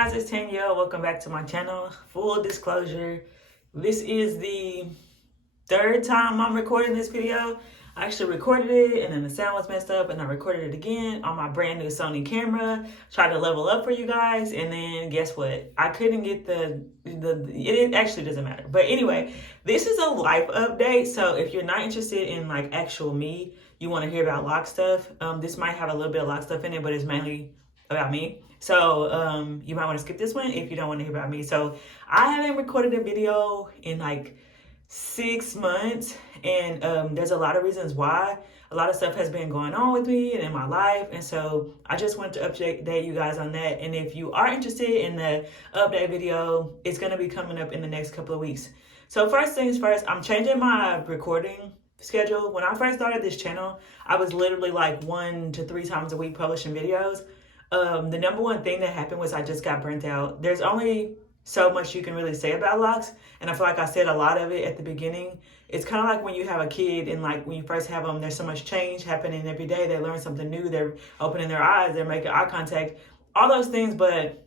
guys, it's Tanya. Welcome back to my channel. Full disclosure, this is the third time I'm recording this video. I actually recorded it and then the sound was messed up and I recorded it again on my brand new Sony camera. Tried to level up for you guys and then guess what? I couldn't get it actually doesn't matter. But anyway, this is a life update. So if you're not interested in like actual me, you want to hear about lock stuff, this might have a little bit of lock stuff in it, but it's mainly about me. So you might want to skip this one if you don't want to hear about me. So I haven't recorded a video in like 6 months, and there's a lot of reasons why. A lot of stuff has been going on with me and in my life, and so I just wanted to update you guys on that. And if you are interested in the update video, it's going to be coming up in the next couple of weeks. So first things first, I'm changing my recording schedule. When I first started this channel, I was literally like 1 to 3 times a week publishing videos. The number one thing that happened was I just got burnt out. There's only so much you can really say about locks, and I feel like I said a lot of it at the beginning. It's kind of like when you have a kid and like when you first have them, there's so much change happening every day. They learn something new, they're opening their eyes, they're making eye contact, all those things. But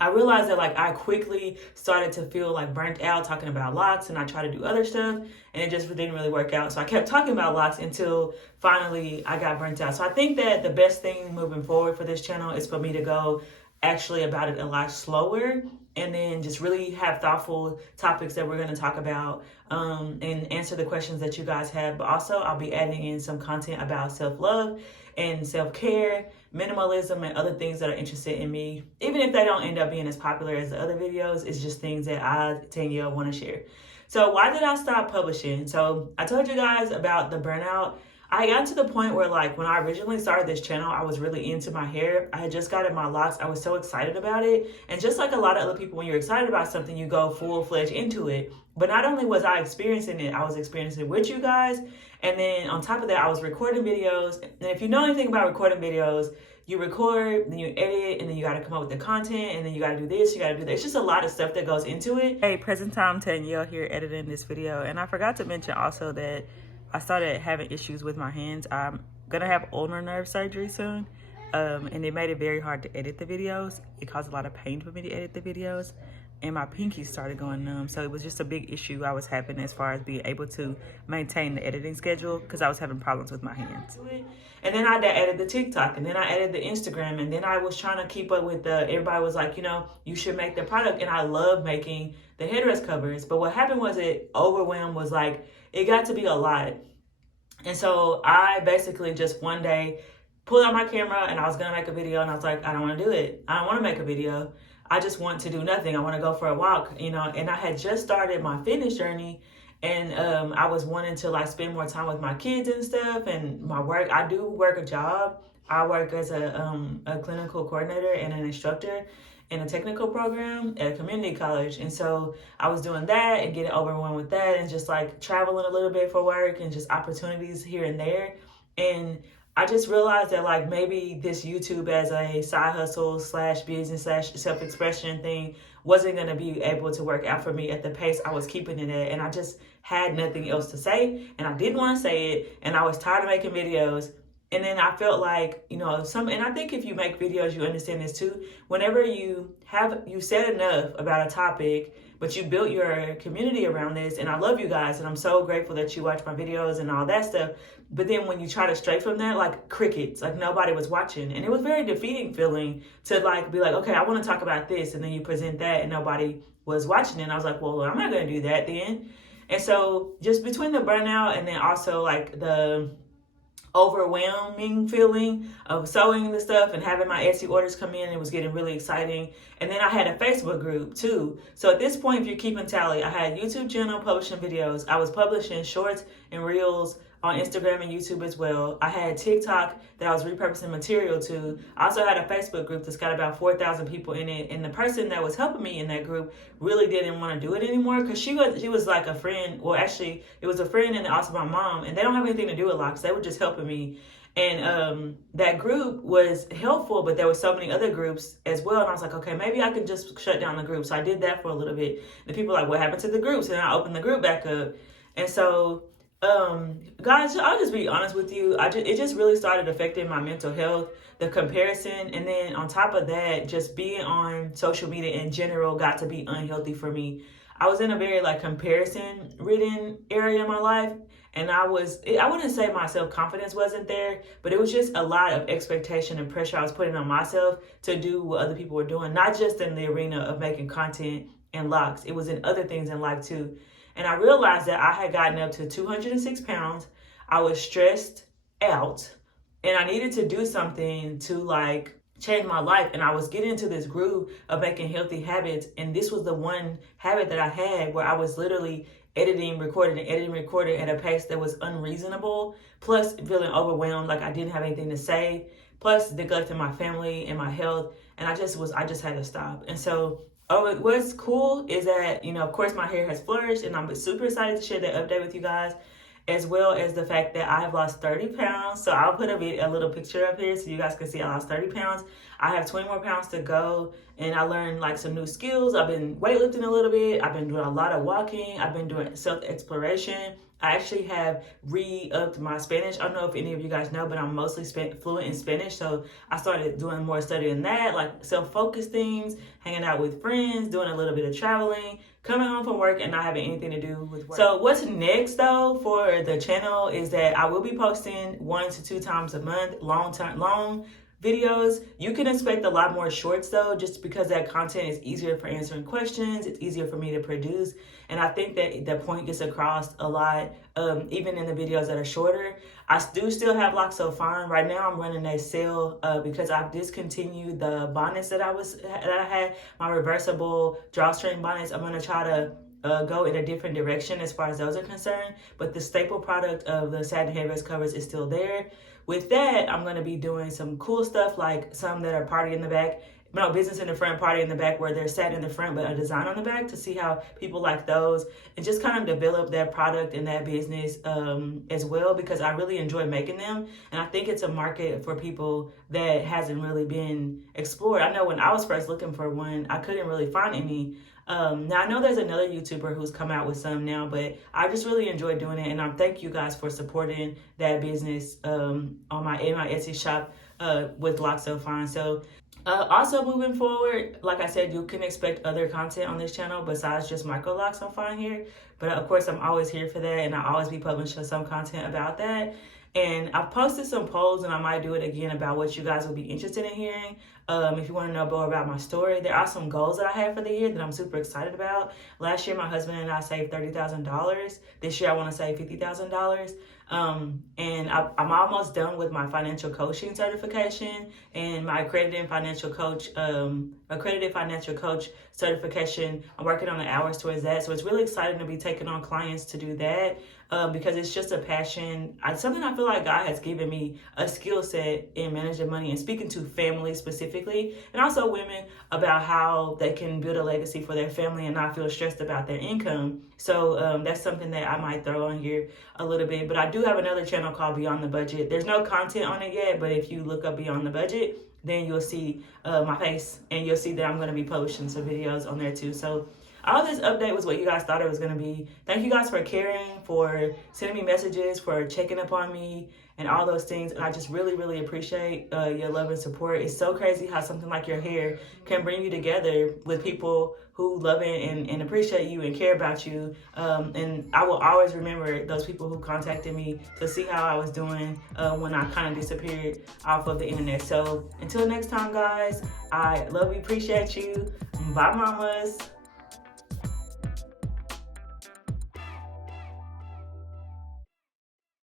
I realized that like I quickly started to feel like burnt out talking about locks, and I tried to do other stuff and it just didn't really work out. So I kept talking about locks until finally I got burnt out. So I think that the best thing moving forward for this channel is for me to go actually about it a lot slower, and then just really have thoughtful topics that we're going to talk about and answer the questions that you guys have. But also I'll be adding in some content about self-love and self-care, minimalism, and other things that are interested in me. Even if they don't end up being as popular as the other videos, it's just things that I, Tanya, want to share. So why did I stop publishing? So I told you guys about the burnout. I got to the point where like when I originally started this channel, I was really into my hair. I had just gotten my locks. I was so excited about it. And just like a lot of other people, when you're excited about something, you go full-fledged into it. But not only was I experiencing it, I was experiencing it with you guys. And then on top of that, I was recording videos. And if you know anything about recording videos, you record, then you edit, and then you got to come up with the content, and then you got to do this, you got to do that. It's just a lot of stuff that goes into it. Hey, present time, Tanya here editing this video. And I forgot to mention also that I started having issues with my hands. I'm gonna have ulnar nerve surgery soon, and it made it very hard to edit the videos. It caused a lot of pain for me to edit the videos, and my pinky started going numb. So it was just a big issue I was having as far as being able to maintain the editing schedule because I was having problems with my hands. And then I added the TikTok, and then I added the Instagram, and then I was trying to keep up with everybody was like, you know, you should make the product, and I love making the headrest covers. But what happened was it was like, it got to be a lot. And so I basically just one day pulled out my camera and I was going to make a video, and I was like, I don't want to do it. I don't want to make a video. I just want to do nothing. I want to go for a walk, you know. And I had just started my fitness journey, and I was wanting to like spend more time with my kids and stuff and my work. I do work a job. I work as a clinical coordinator and an instructor in a technical program at a community college. And so I was doing that and getting overwhelmed with that and just like traveling a little bit for work and just opportunities here and there. And I just realized that like maybe this YouTube as a side hustle / business / self-expression thing wasn't going to be able to work out for me at the pace I was keeping it at. And I just had nothing else to say, and I didn't want to say it, and I was tired of making videos. And then I felt like, you know, and I think if you make videos, you understand this too. Whenever you said enough about a topic, but you built your community around this, and I love you guys, and I'm so grateful that you watch my videos and all that stuff. But then when you try to stray from that, like crickets, like nobody was watching. And it was very defeating feeling to like be like, okay, I want to talk about this. And then you present that and nobody was watching it. And I was like, well, I'm not going to do that then. And so just between the burnout and then also like the overwhelming feeling of sewing the stuff and having my Etsy orders come in, it was getting really exciting. And then I had a Facebook group too. So at this point, if you're keeping tally, I had a YouTube channel publishing videos. I was publishing shorts and reels on Instagram and YouTube as well. I had TikTok that I was repurposing material to. I also had a Facebook group that's got about 4,000 people in it. And the person that was helping me in that group really didn't want to do it anymore because she was like a friend. Well, actually, it was a friend and also my mom. And they don't have anything to do with locks. They were just helping me. And that group was helpful, but there were so many other groups as well. And I was like, okay, maybe I could just shut down the group. So I did that for a little bit. The people were like, what happened to the groups? And I opened the group back up. And so Guys, I'll just be honest with you. It just really started affecting my mental health, the comparison, and then on top of that, just being on social media in general got to be unhealthy for me. I was in a very like comparison ridden area in my life, and I wouldn't say my self-confidence wasn't there, but it was just a lot of expectation and pressure I was putting on myself to do what other people were doing, not just in the arena of making content and locks. It was in other things in life too. And I realized that I had gotten up to 206 pounds. I was stressed out, and I needed to do something to like change my life. And I was getting into this groove of making healthy habits. And this was the one habit that I had where I was literally editing, recording at a pace that was unreasonable, plus feeling overwhelmed, like I didn't have anything to say, plus neglecting my family and my health. And I just had to stop. And so what's cool is that, of course my hair has flourished, and I'm super excited to share that update with you guys, as well as the fact that I have lost 30 pounds. So I'll put a little picture up here so you guys can see I lost 30 pounds. I have 20 more pounds to go, and I learned like some new skills. I've been weightlifting a little bit. I've been doing a lot of walking. I've been doing self-exploration. I actually have re-upped my Spanish. I don't know if any of you guys know, but I'm mostly fluent in Spanish. So I started doing more studying that, like self-focused things, hanging out with friends, doing a little bit of traveling, coming home from work and not having anything to do with work. So what's next though for the channel is that I will be posting 1 to 2 times a month, long videos. You can expect a lot more shorts though, just because that content is easier for answering questions. It's easier for me to produce. And I think that the point gets across a lot, even in the videos that are shorter. I do still have Locks So Fine. Right now I'm running a sale because I've discontinued the bonnets that I had, my reversible drawstring bonnets. I'm gonna try to go in a different direction as far as those are concerned, but the staple product of the satin headrest covers is still there. With that, I'm going to be doing some cool stuff, like some that are party in the back, business in the front, party in the back, where they're satin in the front but a design on the back, to see how people like those, and just kind of develop that product and that business as well, because I really enjoy making them, and I think it's a market for people that hasn't really been explored. I know when I was first looking for one, I couldn't really find any. Now I know there's another YouTuber who's come out with some now, but I just really enjoy doing it, and I thank you guys for supporting that business in my Etsy shop with Locks So Fine. So also moving forward, like I said, you can expect other content on this channel besides just Microloc So Fine here. But of course, I'm always here for that, and I'll always be publishing some content about that. And I've posted some polls, and I might do it again about what you guys will be interested in hearing. If you want to know more about my story, there are some goals that I have for the year that I'm super excited about. Last year, my husband and I saved $30,000. This year, I want to save $50,000. And I'm almost done with my financial coaching certification and my accredited financial coach certification. I'm working on the hours towards that. So it's really exciting to be taking on clients to do that. Because it's just a passion. Something I feel like God has given me, a skill set in managing money and speaking to families specifically, and also women, about how they can build a legacy for their family and not feel stressed about their income. So that's something that I might throw on here a little bit. But I do have another channel called Beyond the Budget. There's no content on it yet, but if you look up Beyond the Budget, then you'll see my face, and you'll see that I'm going to be publishing some videos on there too. So all this update was what you guys thought it was going to be. Thank you guys for caring, for sending me messages, for checking up on me, and all those things. And I just really, really appreciate your love and support. It's so crazy how something like your hair can bring you together with people who love it and appreciate you and care about you. And I will always remember those people who contacted me to see how I was doing when I kind of disappeared off of the internet. So until next time, guys, I love you, appreciate you. Bye, mamas.